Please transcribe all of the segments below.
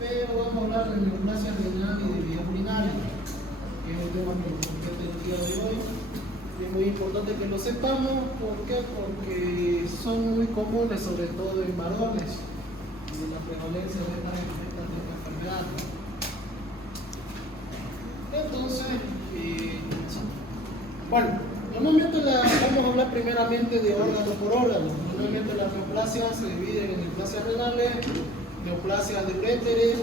pero vamos a hablar de neoplasia renal y de vías urinarias, que es el tema que nos compete el día de hoy. Es muy importante que lo sepamos. ¿Por qué? Porque son muy comunes, sobre todo en varones, y la prevalencia de estas enfermedades. Entonces, bueno, normalmente vamos a hablar primeramente de órgano por órgano. Normalmente las neoplasias se dividen en neoplasias renales, neoplasias de uréteres,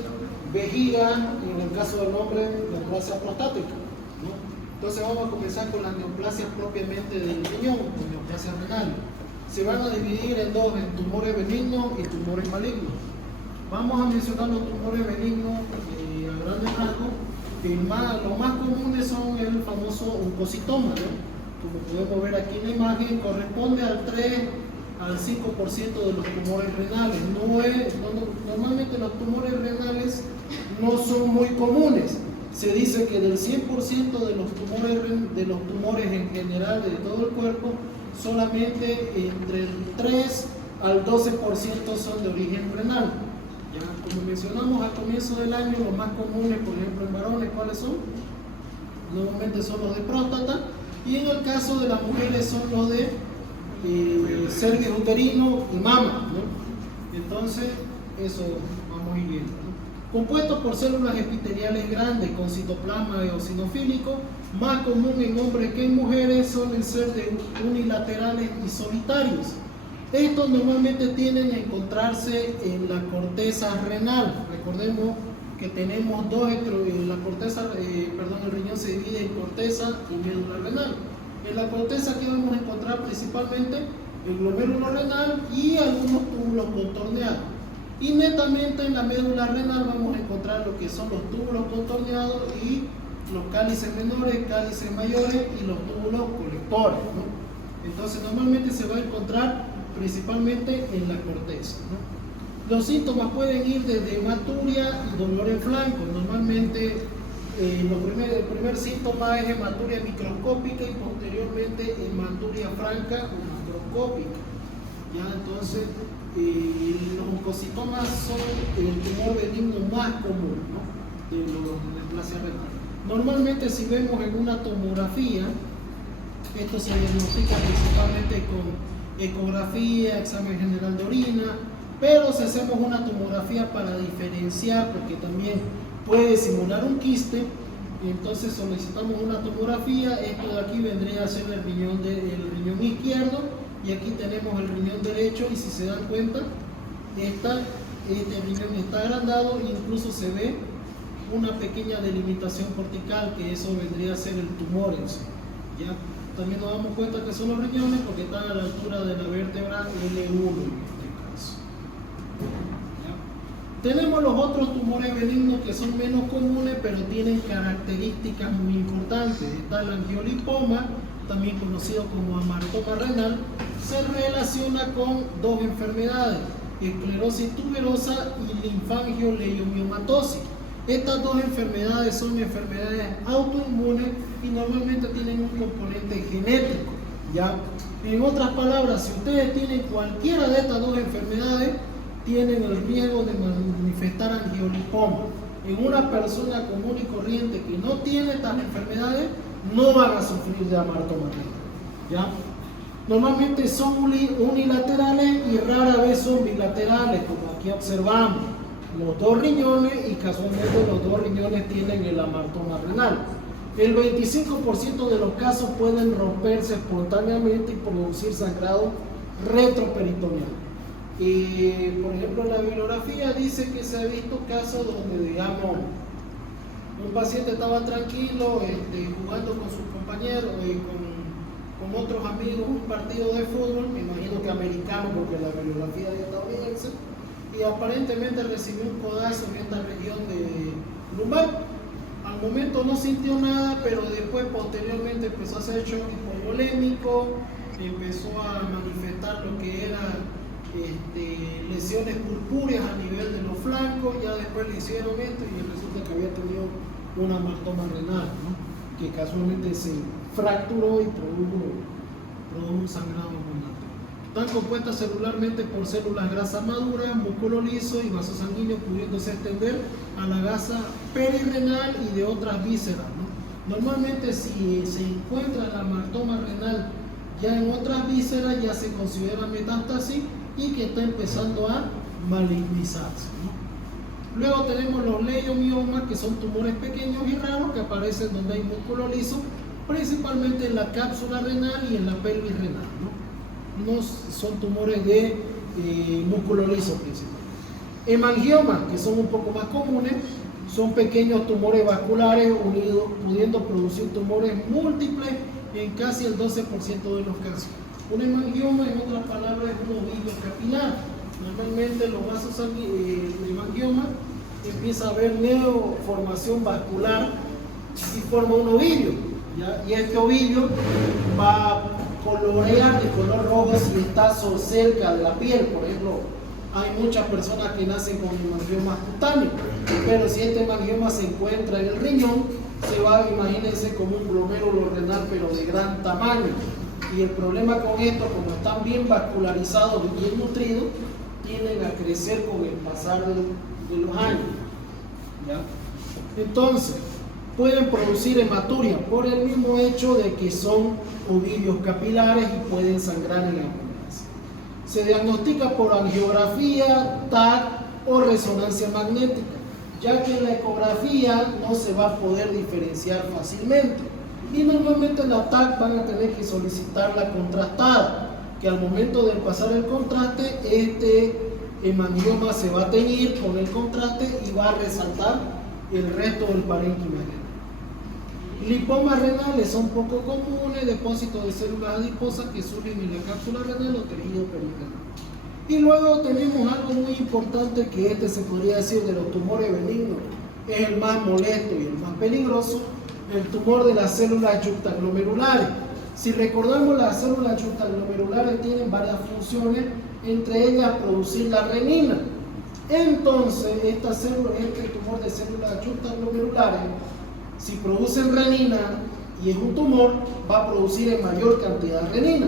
vejiga y en el caso del hombre, neoplasia prostática, ¿no? Entonces vamos a comenzar con las neoplasias propiamente del riñón, con neoplasias renales. Se van a dividir en dos, en tumores benignos y tumores malignos. Vamos a mencionar los tumores benignos a grandes rasgos. Los más comunes son el famoso oncocitoma, ¿no? Como podemos ver aquí en la imagen, corresponde al 3 al 5% de los tumores renales. Normalmente los tumores renales no son muy comunes. Se dice que del 100% de los tumores en general de todo el cuerpo, solamente entre el 3 al 12% son de origen renal. Ya, como mencionamos al comienzo del año, los más comunes, por ejemplo en varones, ¿cuáles son? Normalmente son los de próstata, y en el caso de las mujeres son los de cervix uterino y mama, ¿no? Entonces, eso vamos a ir viendo, ¿no? Compuestos por células epiteliales grandes con citoplasma eosinofílico, más común en hombres que en mujeres, suelen ser de unilaterales y solitarios. Estos normalmente tienden a encontrarse en la corteza renal. Recordemos que tenemos el riñón se divide en corteza y médula renal. En la corteza, ¿qué vamos a encontrar? Principalmente el glomérulo renal y algunos túbulos contorneados. Y netamente en la médula renal vamos a encontrar lo que son los túbulos contorneados y los cálices menores, cálices mayores y los túbulos colectores, ¿no? Entonces normalmente se va a encontrar principalmente en la corteza, ¿no? Los síntomas pueden ir desde hematuria y dolor en flanco. Normalmente el primer síntoma es hematuria microscópica y posteriormente hematuria franca o macroscópica. Ya, entonces los oncocitomas son el tumor benigno más común, ¿no? De la neoplasia renal. Normalmente, si vemos en una tomografía, esto se diagnostica principalmente con ecografía, examen general de orina, pero si hacemos una tomografía para diferenciar, porque también puede simular un quiste, entonces solicitamos una tomografía. Esto de aquí vendría a ser el riñón izquierdo, y aquí tenemos el riñón derecho, y si se dan cuenta, este riñón está agrandado, e incluso se ve una pequeña delimitación cortical, que eso vendría a ser el tumor en sí, ¿ya? También nos damos cuenta que son los riñones porque están a la altura de la vértebra L1 en este caso. ¿Ya? Tenemos los otros tumores benignos que son menos comunes, pero tienen características muy importantes. Está el angiolipoma, también conocido como amartoma renal. Se relaciona con dos enfermedades: esclerosis tuberosa y linfangioleiomyomatosis. Estas dos enfermedades son enfermedades autoinmunes y normalmente tienen un componente genético, ¿ya? En otras palabras, si ustedes tienen cualquiera de estas dos enfermedades, tienen el riesgo de manifestar angiolipoma. En una persona común y corriente que no tiene estas enfermedades, no van a sufrir de amartoma renal, ¿ya? Normalmente son unilaterales y rara vez son bilaterales, como aquí observamos. Los dos riñones, y casualmente los dos riñones tienen el amartoma renal. El 25% de los casos pueden romperse espontáneamente y producir sangrado retroperitoneal. Por ejemplo, en la bibliografía dice que se ha visto casos donde, digamos, un paciente estaba tranquilo jugando con sus compañeros, con otros amigos, un partido de fútbol, me imagino que americano porque la bibliografía es estadounidense, y aparentemente recibió un codazo en esta región de lumbar. Al momento no sintió nada, pero después posteriormente empezó a hacer shock hipovolémico, empezó a manifestar lo que eran lesiones purpúreas a nivel de los flancos. Ya después le hicieron esto y resulta que había tenido una amartoma renal, ¿no? Que casualmente se fracturó y produjo un sangrado abundante. Están compuestas celularmente por células grasas maduras, músculo liso y vasos sanguíneos, pudiéndose extender a la gasa perirenal y de otras vísceras, ¿no? Normalmente, si se encuentra el amartoma renal ya en otras vísceras, ya se considera metástasis y que está empezando a malignizarse, ¿no? Luego tenemos los leiomiomas, que son tumores pequeños y raros que aparecen donde hay músculo liso, principalmente en la cápsula renal y en la pelvis renal, ¿no? No son tumores de músculo liso principalmente. Hemangiomas, que son un poco más comunes, son pequeños tumores vasculares unidos, pudiendo producir tumores múltiples en casi el 12% de los casos. Un hemangioma, en otras palabras, es un ovillo capilar. Normalmente los vasos sanguíneos, el hemangioma, empieza a haber neoformación vascular y forma un ovillo, ¿ya? Y este ovillo va a colorear de color rojo si está cerca de la piel. Por ejemplo, hay muchas personas que nacen con hemangiomas cutáneos, pero si este hemangioma se encuentra en el riñón, se va, imagínense, como un glomérulo renal, pero de gran tamaño. Y el problema con esto, como están bien vascularizados y bien nutridos, tienden a crecer con el pasar de los años, ¿ya? Entonces, pueden producir hematuria por el mismo hecho de que son ovillos capilares y pueden sangrar en abundancia. Se diagnostica por angiografía, TAC o resonancia magnética, ya que en la ecografía no se va a poder diferenciar fácilmente. Y normalmente en la TAC van a tener que solicitar la contrastada, que al momento de pasar el contraste, este hemangioma se va a teñir con el contraste y va a resaltar el resto del parénquima renal. Lipomas renales son poco comunes, depósitos de células adiposas que surgen en la cápsula renal o tejido perirenal. Y luego tenemos algo muy importante, que se podría decir de los tumores benignos, es el más molesto y el más peligroso, el tumor de las células yuxtaglomerulares. Si recordamos, las células yuxtaglomerulares tienen varias funciones, entre ellas producir la renina. Entonces, este tumor de células yuxtaglomerulares, si producen renina y es un tumor, va a producir en mayor cantidad de renina.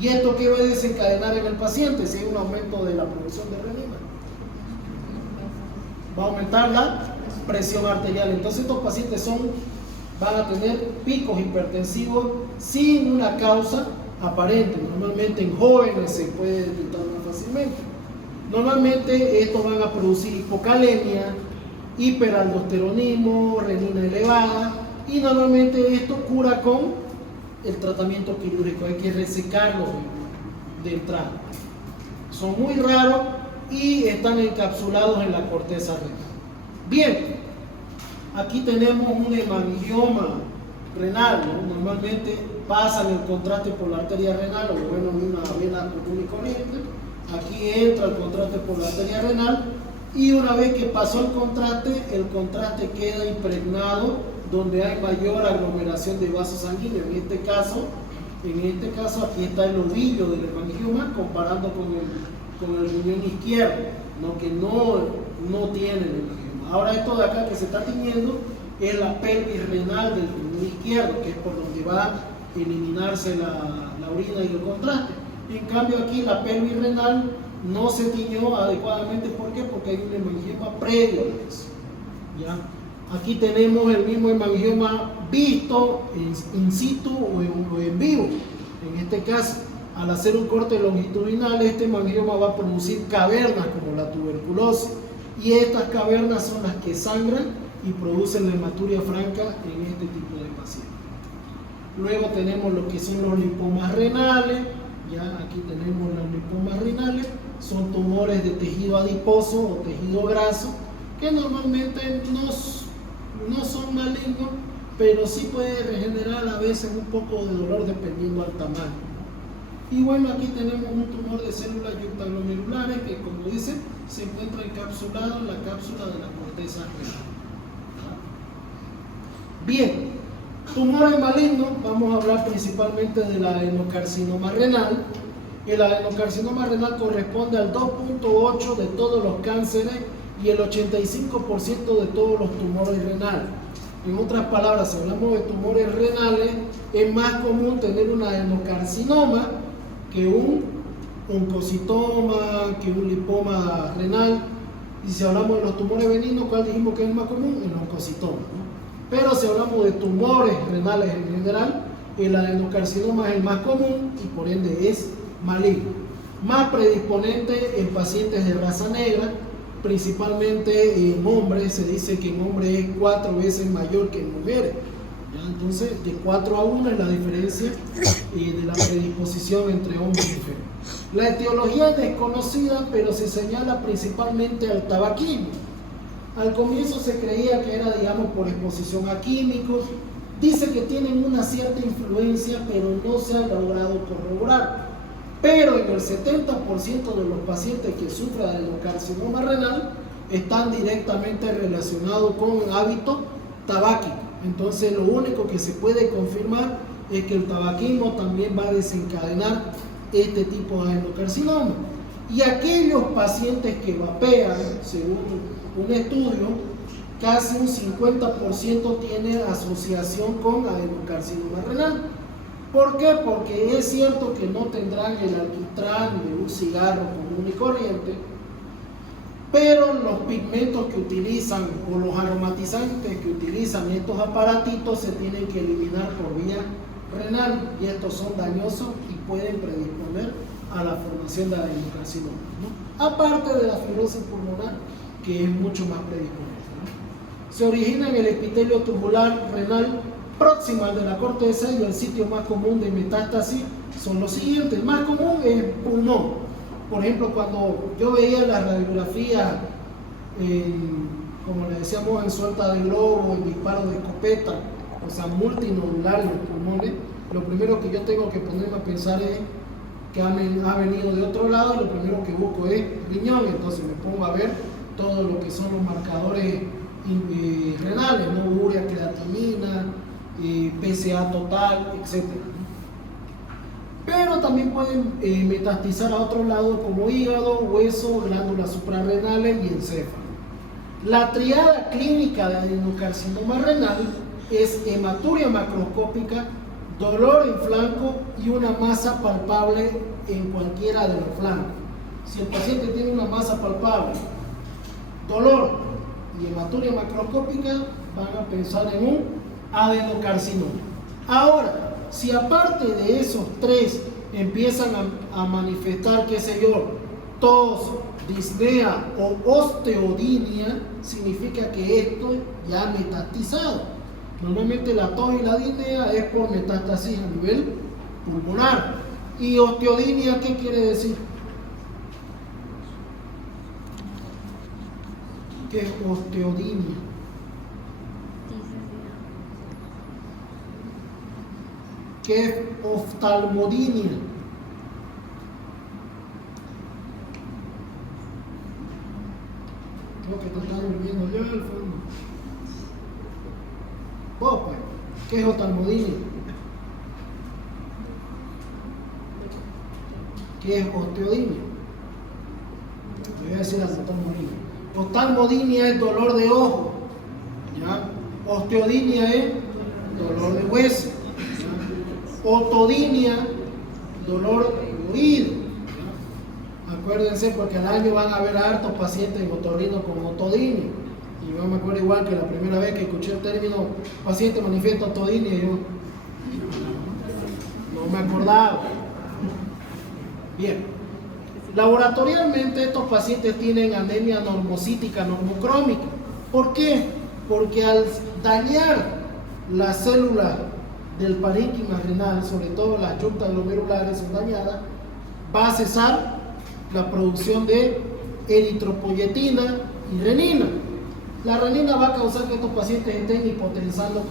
¿Y esto qué va a desencadenar en el paciente si hay un aumento de la producción de renina? Va a aumentar la presión arterial. Entonces estos pacientes van a tener picos hipertensivos sin una causa aparente. Normalmente en jóvenes se puede detectar más fácilmente. Normalmente estos van a producir hipocalemia, hiperaldosteronismo, renina elevada, y normalmente esto cura con el tratamiento quirúrgico. Hay que resecarlos de entrada. Son muy raros y están encapsulados en la corteza renal. Bien, aquí tenemos un hemangioma renal, ¿no? Normalmente pasan el contraste por la arteria renal, o bueno, en una vena común y corriente. Aquí entra el contraste por la arteria renal, y una vez que pasó el contraste queda impregnado donde hay mayor aglomeración de vasos sanguíneos. En este caso aquí está el ovillo del hemangioma, comparando con el riñón izquierdo, ¿no? Que no tiene el hemangioma. Ahora esto de acá que se está tiñendo es la pelvis renal del riñón izquierdo, que es por donde va a eliminarse la orina y el contraste. En cambio aquí la pelvis renal no se tiñó adecuadamente. ¿Por qué? Porque hay un hemangioma previo a eso, ¿ya? Aquí tenemos el mismo hemangioma visto in situ o en vivo. En este caso, al hacer un corte longitudinal, este hemangioma va a producir cavernas como la tuberculosis, y estas cavernas son las que sangran y producen la hematuria franca en este tipo de pacientes. Luego tenemos lo que son los lipomas renales. Ya aquí tenemos los lipomas renales, son tumores de tejido adiposo o tejido graso, que normalmente no son malignos, pero sí puede regenerar a veces un poco de dolor dependiendo del tamaño. Y bueno, aquí tenemos un tumor de células yuxtaglomerulares que, como dice, se encuentra encapsulado en la cápsula de la corteza renal. Bien, tumores malignos, vamos a hablar principalmente del adenocarcinoma renal. El adenocarcinoma renal corresponde al 2.8% de todos los cánceres y el 85% de todos los tumores renales. En otras palabras, si hablamos de tumores renales, es más común tener un adenocarcinoma que un oncocitoma, que un lipoma renal. Y si hablamos de los tumores benignos, ¿cuál dijimos que es el más común? El oncocitoma, ¿no? Pero si hablamos de tumores renales en general, el adenocarcinoma es el más común y por ende es maligno. Más predisponente en pacientes de raza negra, principalmente en hombres. Se dice que en hombres es 4 veces mayor que en mujeres. ¿Ya? Entonces, de 4 a 1 es la diferencia de la predisposición entre hombres y mujeres. La etiología es desconocida, pero se señala principalmente al tabaquismo. Al comienzo se creía que era, digamos, por exposición a químicos. Dice que tienen una cierta influencia, pero no se ha logrado corroborar. Pero en el 70% de los pacientes que sufren de adenocarcinoma renal están directamente relacionados con el hábito tabáquico. Entonces, lo único que se puede confirmar es que el tabaquismo también va a desencadenar este tipo de adenocarcinoma. Y aquellos pacientes que vapean, según un estudio, casi un 50% tiene asociación con adenocarcinoma renal. ¿Por qué? Porque es cierto que no tendrán el alquitrán de un cigarro común y corriente, pero los pigmentos que utilizan o los aromatizantes que utilizan estos aparatitos se tienen que eliminar por vía renal y estos son dañosos y pueden predisponer a la formación de adenocarcinoma, ¿no? Aparte de la fibrosis pulmonar, que es mucho más predisponente, ¿no? Se origina en el epitelio tubular renal próximo al de la corte de sello. El sitio más común de metástasis son los siguientes. El más común es pulmón. Por ejemplo, cuando yo veía la radiografía, como le decíamos, en suelta de globo, en disparo de escopeta, o sea, multinodular en los pulmones, lo primero que yo tengo que ponerme a pensar es que ha venido de otro lado, y lo primero que busco es riñón. Entonces me pongo a ver todo lo que son los marcadores renales, ¿no? Urea, creatinina, PSA total, etc. Pero también pueden metastizar a otro lado como hígado, hueso, glándulas suprarrenales y encéfalo. La triada clínica de adenocarcinoma renal es hematuria macroscópica, dolor en flanco y una masa palpable en cualquiera de los flancos. Si el paciente tiene una masa palpable, dolor y hematuria macroscópica, van a pensar en un adenocarcinoma. Ahora, si aparte de esos tres empiezan a manifestar, qué sé yo, tos, disnea o osteodinia, significa que esto ya ha metastizado. Normalmente la tos y la disnea es por metástasis a nivel pulmonar. ¿Y osteodinia qué quiere decir? ¿Qué es osteodinia? ¿Qué es oftalmodinia? Creo que te estás durmiendo allá al fondo. Vos, pues, ¿qué es oftalmodinia? ¿Qué es osteodinia? Te voy a decir la oftalmodinia. Oftalmodinia es dolor de ojo, ¿ya? Osteodinia es dolor de hueso. Otodinia, dolor de oído. Acuérdense, porque al año van a haber hartos pacientes en otorrino con otodinia. Y yo me acuerdo igual que la primera vez que escuché el término paciente manifiesta otodinia, yo no me acordaba. Bien. Laboratorialmente estos pacientes tienen anemia normocítica normocrómica. ¿Por qué? Porque al dañar las células del parénquima renal, sobre todo las yuntas glomerulares son dañadas, va a cesar la producción de eritropoyetina y renina. La renina va a causar que estos pacientes estén hipotensando